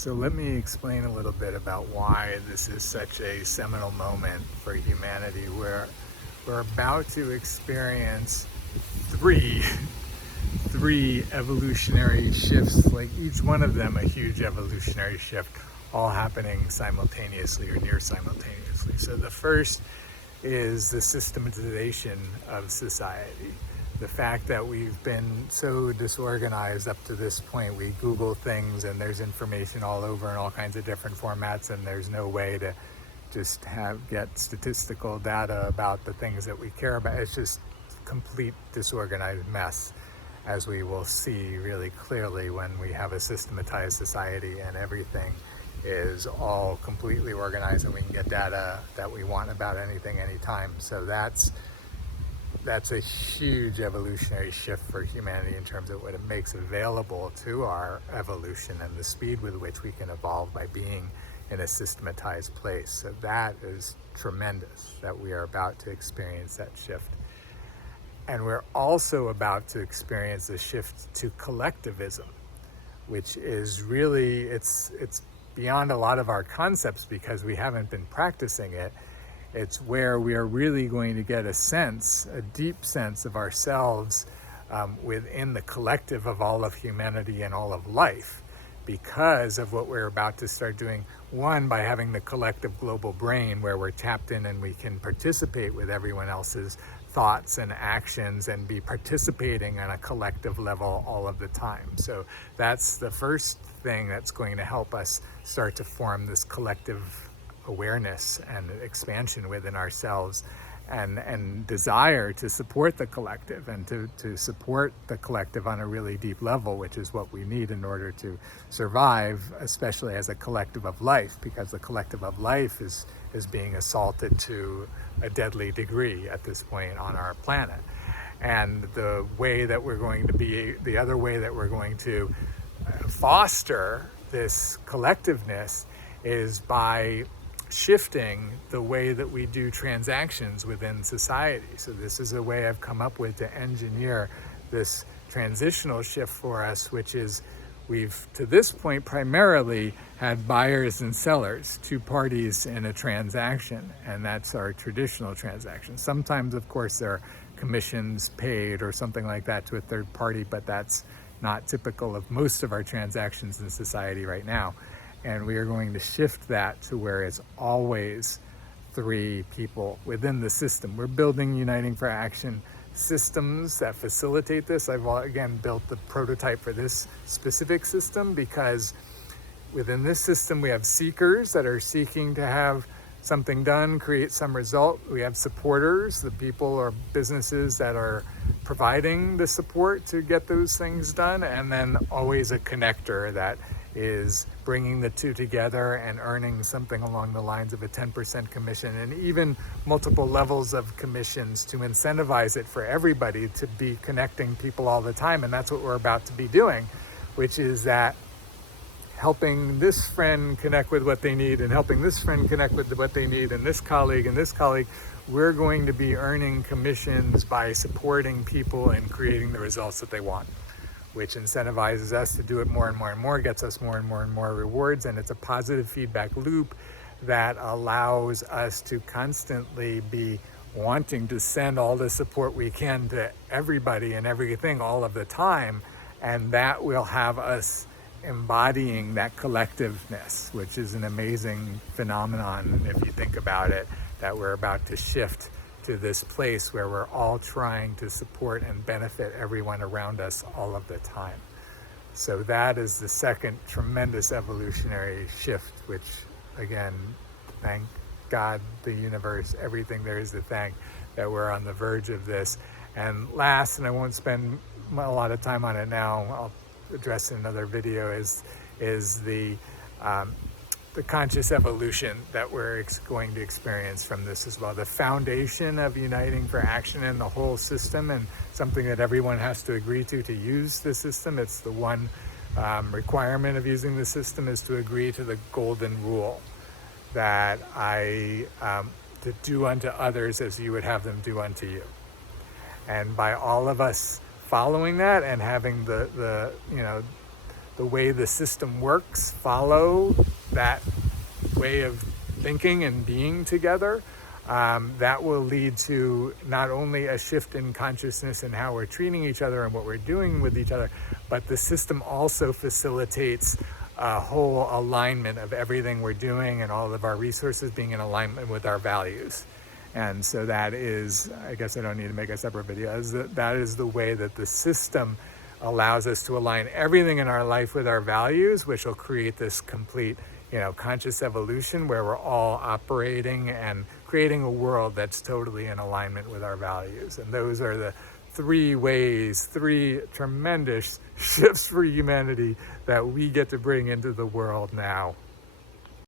So let me explain a little bit about why this is such a seminal moment for humanity, where we're about to experience three three evolutionary shifts, like each one of them a huge evolutionary shift, all happening simultaneously or near simultaneously. So the first is the systematization of society. The fact that we've been so disorganized up to this point. We Google things and there's information all over in all kinds of different formats, and there's no way to just get statistical data about the things that we care about. It's just complete disorganized mess, as we will see really clearly when we have a systematized society and everything is all completely organized and we can get data that we want about anything, anytime. So that's a huge evolutionary shift for humanity in terms of what it makes available to our evolution and the speed with which we can evolve by being in a systematized place. So that is tremendous that we are about to experience that shift. And we're also about to experience a shift to collectivism, which is really, it's beyond a lot of our concepts because we haven't been practicing it. It's where we are really going to get a deep sense of ourselves within the collective of all of humanity and all of life, because of what we're about to start doing. One, by having the collective global brain where we're tapped in and we can participate with everyone else's thoughts and actions and be participating on a collective level all of the time. So that's the first thing that's going to help us start to form this collective awareness and expansion within ourselves, and desire to support the collective and to support the collective on a really deep level, which is what we need in order to survive, especially as a collective of life, because the collective of life is being assaulted to a deadly degree at this point on our planet. And the other way that we're going to foster this collectiveness is by shifting the way that we do transactions within society. So this is a way I've come up with to engineer this transitional shift for us, which is we've to this point primarily had buyers and sellers, two parties in a transaction, and that's our traditional transaction. Sometimes, of course, there are commissions paid or something like that to a third party, but that's not typical of most of our transactions in society right now. And we are going to shift that to where it's always three people within the system. We're building Uniting for Action systems that facilitate this. I've again built the prototype for this specific system because within this system we have seekers that are seeking to have something done, create some result. We have supporters, the people or businesses that are providing the support to get those things done, and then always a connector that is bringing the two together and earning something along the lines of a 10% commission, and even multiple levels of commissions to incentivize it for everybody to be connecting people all the time. And that's what we're about to be doing, which is that helping this friend connect with what they need and helping this friend connect with what they need, and this colleague, we're going to be earning commissions by supporting people and creating the results that they want, which incentivizes us to do it more and more and more, gets us more and more and more rewards. And it's a positive feedback loop that allows us to constantly be wanting to send all the support we can to everybody and everything all of the time. And that will have us embodying that collectiveness, which is an amazing phenomenon if you think about it, that we're about to shift to this place where we're all trying to support and benefit everyone around us all of the time. So that is the second tremendous evolutionary shift, which again, thank God, the universe, everything there is to thank, that we're on the verge of this. And last, and I won't spend a lot of time on it now, I'll address in another video, is the conscious evolution that we're going to experience from this as well. The foundation of Uniting for Action and the whole system, and something that everyone has to agree to use the system. It's the one requirement of using the system is to agree to the golden rule that to do unto others as you would have them do unto you. And by all of us following that and having the the way the system works follow that way of thinking and being together, that will lead to not only a shift in consciousness and how we're treating each other and what we're doing with each other, but the system also facilitates a whole alignment of everything we're doing and all of our resources being in alignment with our values. And so that is, I guess I don't need to make a separate video, that is the way that the system allows us to align everything in our life with our values, which will create this complete, conscious evolution where we're all operating and creating a world that's totally in alignment with our values. And those are the three tremendous shifts for humanity that we get to bring into the world now.